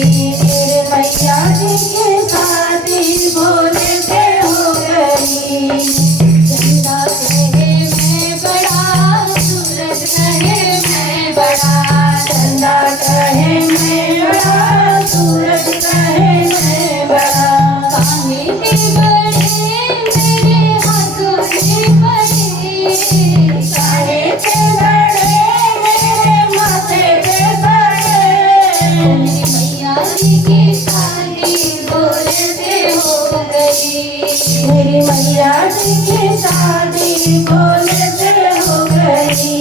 मेरे मैया जी की शादी भोले से हो गई। चंदा कहे मैं बड़ा, सूरज कहे मैं बड़ा, चंदा कहे मैं बड़ा, सूरज कहे मैं बड़ा। काहे के बड़े मेरे हाथों में पड़े, काहे के बड़े मेरे माथे पे पड़े। मेरी मैया जी की शादी भोले से हो गई। मेरी मैया जी की शादी भोले से हो गई।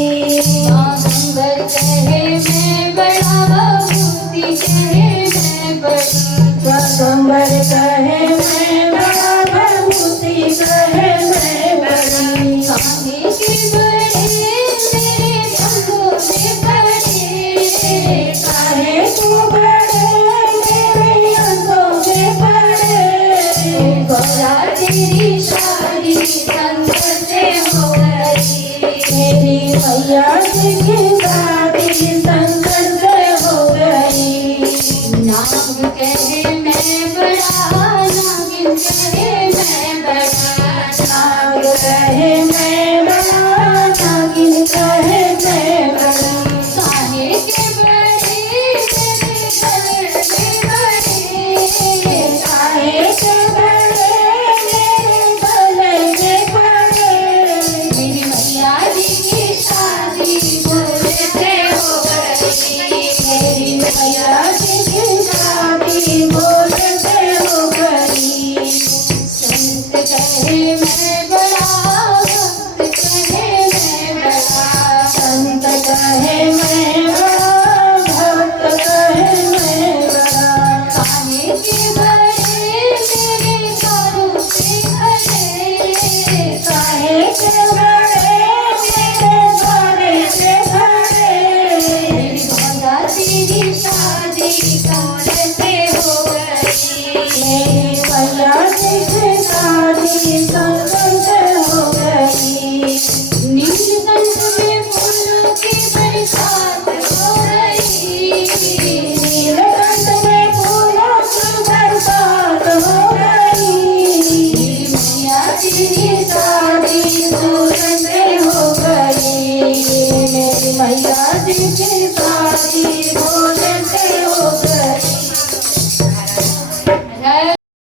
बागंबर कहे मैं बड़ा, बबूती कहे मैं बड़ी, बागंबर कहे मैं बड़ा, बबूती कहे मैं बड़ी। काहे के बड़े मेरे हाथों में पड़े, काहे के बड़े मेरे हाथों में पड़े। गौरा तेरी शादी संगत से हो गई। मेरी मैया जी की शादी संगत से हो गई। नाग कहे मैं बड़ा, नागिन कहे मैं बड़ा, नाग कहे मैं बड़ा, नागिन कहे मैं बड़ा। काहे के बड़े मेरे गले में पड़े, काहे के बड़े मेरे गले में पड़े। मेरी मैया जी की शादी भोले से हो गई। मेरी मैया जी की शादी भोले से हो गई। संत कहे मैं बड़ा, भक्त कहे मैं बड़ा, संत कहे मैं बड़ा, भक्त कहे मैं बड़ा। काहे के बड़े मेरे पैरों पे खड़े, काहे के बड़े मेरे द्वारे पे खड़े। मेरी गौरा तेरी शादी भोले से हो गई। मेरी मैया जी की शादी संगत से हो गई। नीलकंठ में फूलों की बरसात हो गई। नीलकंठ में फूलों की बरसात हो गई। मेरी मैया जी की शादी सूरज से हो गई। मेरी मैया जी की